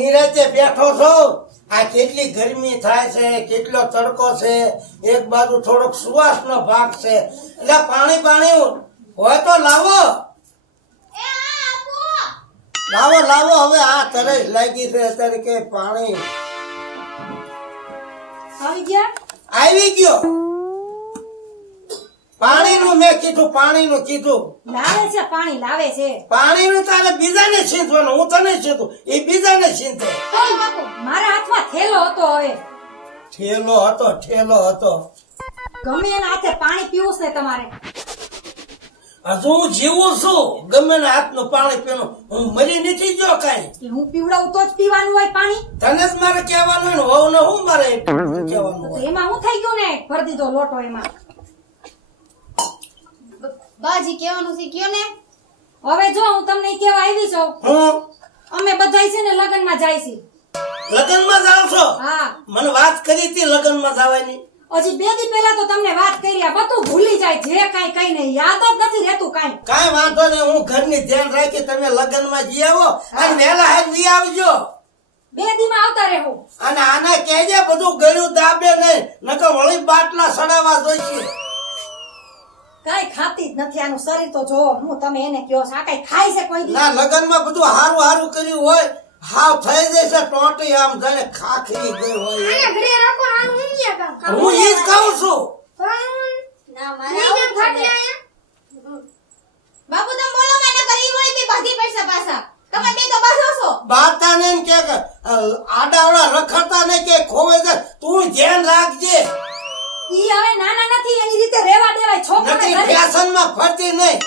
નિરાતે બેઠો છો? આ કેટલી ગરમી થાય છે, કેટલો તડકો છે, એક બાજુ થોડોક સુવાસનો ભાગ છે, એટલે પાણી પાણી હોય તો લાવો. લાવો લાવો, હવે આ તરસ લાગી છે અત્યારે કે પાણી આવી ગયો. પાણીનું મેં કીધું, પાણીનું કીધું. લાવે છે પાણી, લાવે છે. પાણીનું તારે બીજાને છીંધવાનું, હું તને છીંધું, એ બીજાને છીંધે. મારા હાથમાં થેલો હતો. હવે ઠેલો હતો, ઠેલો હતો. ગમે એના હાથે પાણી પીવું છે તમારે. હજુ હું જીવું છું, ગમે ને હાથનું પાણી પીવું. હું મરી નથી ગયો કઈ. હું પીવડાવું તો જ પીવાનું હોય પાણી. તને જ મારે કહેવાનું હોય, વહુ ને હું મારે કહેવાનું હોય. એમાં હું થઈ ગયું ને, ભરી દીધો લોટો એમાં. બાજી કેવાનું છે કયો ને. હવે જો હું તમને કેવા આવી છું, હું અમે બધા છે ને લગ્ન માં જાય છે. લગ્નમાં જાવ છો? હા, મને વાત કરી હતી લગ્નમાં જવાની. હજી 2 દી પહેલા તો તમને વાત કરી. આ બધું ભૂલી જાય, જે કઈ કઈ નહીં યાદ જ નથી રહેતું કઈ. કાંઈ વાંધો નહીં, હું ઘરની ધ્યાન રાખી. તમે લગ્નમાં જઈ આવો અને વહેલા હાથ જઈ આવજો. 2 દી માં આવતા રહેવું. અને આને કહેજે બધું ગળ્યું દાબે નહીં, નકર વળી બાટલા સડાવવા જોઈશે. કઈ ખાતી જ નથી. આનું શરીર તો જોવો, હું તમે એને કયો છો આ કઈ ખાય છે કોઈ દી? ના, લગ્નમાં બધું હારું હારું કર્યું હોય, હાવ થઈ જશે ટોટી, આમ જાણે ખાખરી ગઈ હોય. ઘરે રાખો આનું ઊંઘ્યા કામ. હું ઈ જ કહું છું. ના મારા બાપુ તમે બોલો મને કરી વળી બે ભાગી પડશે પાછા. તમે બે તો બાજો છો. બાતા ને કે આડાવડા રખડતા ને કે ખોવે છે. તું ધ્યાન રાખજે. ઈ હવે નાના નથી, એની રીતે રેવા દેવાય. છોકરાને નથી ઘરે ફેશન માં ફરતી નહીં.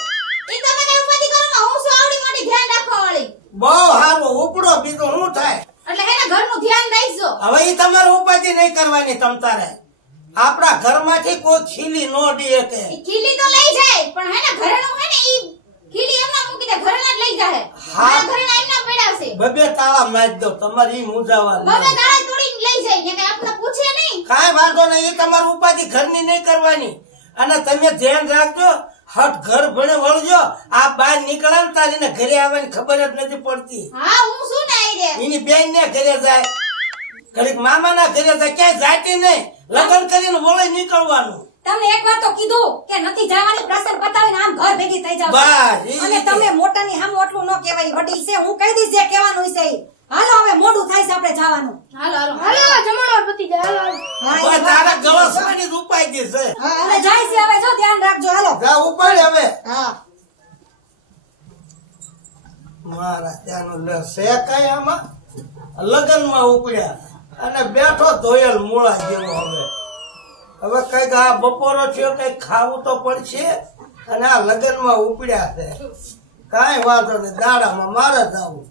ઈ તમે કઈ ઉપાધિ કરો માં હું છું આવડી મોટી ધ્યાન રાખવા વાળી. બહુ હારું ઉપડો, બીજું શું થાય? એટલે હેને ઘરનું ધ્યાન રાખજો. હવે ઈ તમારે ઉપાધિ નહીં કરવાની. તમ તારે આપણા ઘરમાંથી કોઈ ખીલી નો દે કે. ઈ ખીલી તો લઈ જાય પણ હેને ઘરેનું હે ને ઈ ખીલી એમના મૂકી દે, ઘરેના જ લઈ જાય. મારા ઘરેના એમના પડ્યા છે. બબે તાળા મારી દો, તમારી ઈ મુજાવા બબે દાડા તોડીને લઈ જાય ને કઈ આપણે પૂછે નહીં. કાંઈ વાંધો નહીં, ઈ તમારી ઉપાધિ ઘરની નહીં કરવાની. અને તમે ધ્યાન રાખજો, હટ ઘર ભણે વળજો. આ બહાર નીકળે ને તારીને ઘરે આવવાની ખબર જ નથી પડતી. હા હું શું ને આઈ રે. એની બેન ને ઘરે જાય, ઘડીક મામા ના ઘરે જાય, ક્યાંય જાતી નહીં. લગ્ન કરીને વળે નીકળવાનું. તમને એક વાર તો કીધું કે નથી જવાની, પ્રસંગ પતાવીને આમ ઘર ભેગી થઈ જાવ. બસ, અને તમે મોટાની સામે આટલું ન કહેવાય, વડીલ છે. હું કહી દઈશ જે કહેવાનું છે ઈ. હાલો હવે મોડું થાય છે, આપણે જવાનું. હાલો હાલો જમણવાર પતી જાય. હાલો બસ, તારા ગળો સાડી જ ઉપાય દેશે. અને જાય છે હવે, જો ધ્યાન રાખજો. હાલો જા ઉપાડ હવે. હા, મારા ત્યાંનું લે છે કઈ આમાં. લગ્નમાં ઉપડ્યા અને બેઠો ધોયેલ મૂળા જેવો. હવે કઈક આ બપોરો થયો, કઈક ખાવું તો પડશે. અને આ લગ્નમાં ઉપડ્યા છે. કાંઈ વાંધો નહીં, દાડામાં મારે જાવું,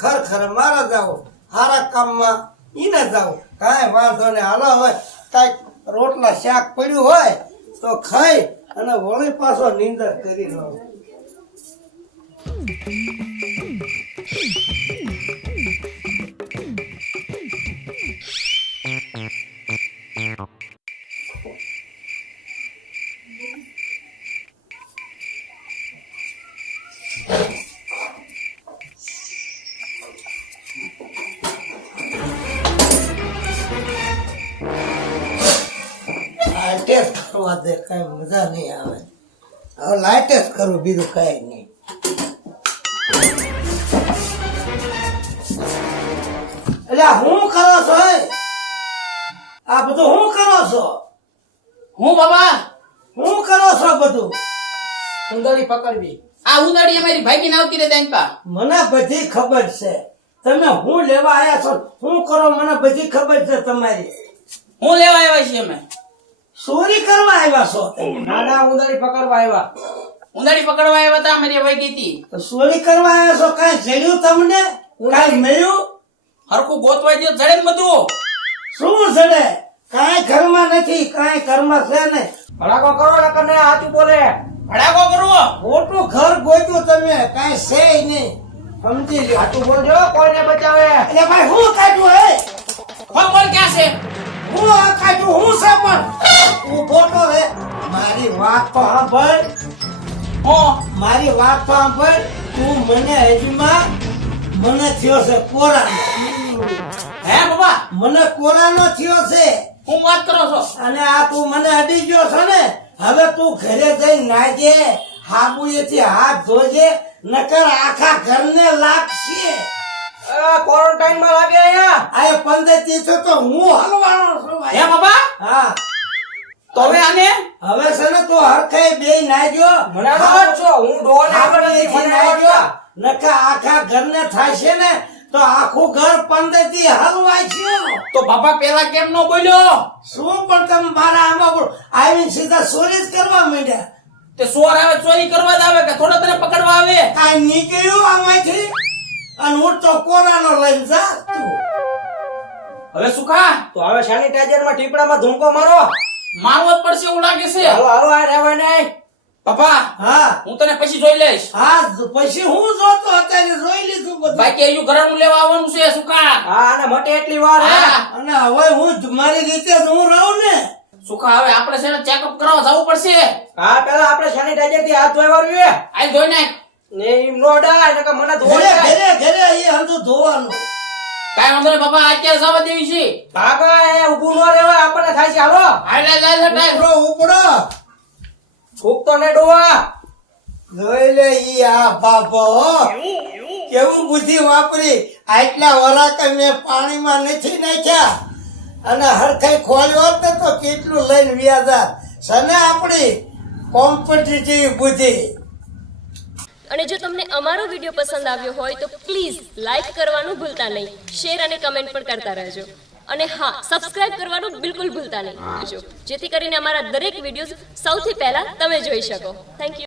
ખરખરે મારે જાવું, હારા કામમાં ઈને જાવું. કાંઈ વાંધો નહીં. હાલો હવે કઈક રોટલા શાક પડ્યું હોય તો ખાઈ અને વળી પાછો નીંદર કરી લો. ટેસ્ટ કરવા દે, કઈ મજા નહીં આવે. હવે લાઈટ જ કરું, બીજું કઈ નહીં. એટલે હું કરો છો? આ બધું હું કરો છો? હું બાબા હું કરો છો બધું? ઉંદરડી પકડવી. આ ઉંદરડી અમારી ભાગી ના આવતી રે દાનપા. મને બધી ખબર છે. તમે હું લેવા આયા છો, હું કરો, મને બધી ખબર છે તમારી. હું લેવા આવ્યા છીએ અમે. ચોરી કરવા આવ્યા છો? નાના ઉંદરડી પકડવા આવ્યા. ઉંદરડી પકડવા આવ્યા હતા, અમારી ભાગી હતી. તો ચોરી કરવા આવ્યા છો? કઈ જડ્યું તમને? કઈ મળ્યું? હરખું ગોતવા દો, જડે ને બધું. શું જડે? કઈ ઘરમાં નથી, કઈ ઘરમાં છે ને. ભડાકો કરો નકર ને હાચું બોલે. ભડાકો કરવો. મોટું ઘર ગોત્યું તમે, કઈ છે નહીં. સમજી લ્યો. હાચું બોલજો, કોઈને બચાવે. એટલે ભાઈ હું કાઢ્યું? હે હા બોલ ક્યાં છે? હું આ કાઢ્યું? હું છે પણ ઉભો તો રે. મારી વાત તો સાંભળ. મારી વાત તો સાંભળ. તું મને હજમાં મને થયો છે કોરા. મને કોરાનો થયો છે હું વાત કરો છો? અને આ તું મને અડી ગયો છો ને, હવે તું ઘરે જઈને નાજે, હાબુએથી હાથ ધોજે, નકર આખા ઘરને લાગશે. ક્વોરન્ટાઇન માં લાગે અહીંયા. આ 15 દિવસો તો હું હલવાનો છું હે ભાઈ. બાબા, હા તો હવે આને હવે છે ને તું હરખાઈ બે નાજો, મને ખબર છો હું ડોન આગળ નથી, મને નાજો, આવડતા. નકર આખા ઘરને થાશે ને તો આખું ઘર 15 દી હલવાય છે. તો બાપા પેલા કેમ નો બોલ્યો? શું પણ તમે મારા આમાં બોલો, આવીને સીધા ચોરી જ કરવા માંડ્યા. તે ચોર આવે ચોરી કરવા જ આવે કે થોડા તને પકડવા આવે? આ નીકળ્યું આમાંથી અને હું તો કોરાનો લઈને જા તું. હવે સુખા તો હવે સેનિટાઈઝર માં ટીપડામાં ધૂમકો મારો. મારવો જ પડશે એવું લાગે છે. હાલો હાલો આ રહેવાય નહીં. બાપા હા હું તને પછી જોઈ લઈશ. હા પછી હું જોતો અત્યારે જોઈ લીધું બધું. બાકી અહીંયું ઘરનું લેવા આવવાનું છે સુખા. હા અને મટે એટલી વાર હે. હા અને હવે હું મારી રીતે જ હું રહું ને. સુખા હવે આપણે છે ને ચેકઅપ કરાવવા જવું પડશે. હા પેલા આપણે સેનિટાઈઝર થી હાથ ધોઈ વાળવી આઈ જોઈ નાખ. ને એમ નો ડાય નકર મને ઘરે ધોઈ ઘરે ઘરે એ હંધું ધોવાનું. કાઈ વાંધો નહીં બાપા, અત્યારે જવા દેવી છે. ભાગા એ ઊભું નો રહેવાય, આપણને થાય છે. હાલો હાલે જાય છે ટાઈમ. ઉપડો ઉપડો ફૂકતો ને ડોવા. જોઈ લે ઈ આ બાપો કેવું બુદ્ધિ વાપરી. આટલા વરાક મેં પાણીમાં નથી નાખ્યા અને હરખાઈ ખોલ્યો હોત ને તો કેટલું લઈને વ્યાજા. સને આપણી કોમ્પિટિટિવ બુદ્ધિ. અને જો તમને અમારો વિડીયો પસંદ આવ્યો હોય તો પ્લીઝ લાઈક કરવાનું ભૂલતા નહીં, શેર અને કમેન્ટ પણ કરતા રહેજો. અને હા, સબસ્ક્રાઇબ કરવાનું બિલકુલ ભૂલતા નહીં, જેથી કરીને અમારા દરેક વિડીયોઝ સૌથી પહેલા તમે જોઈ શકો. Thank you.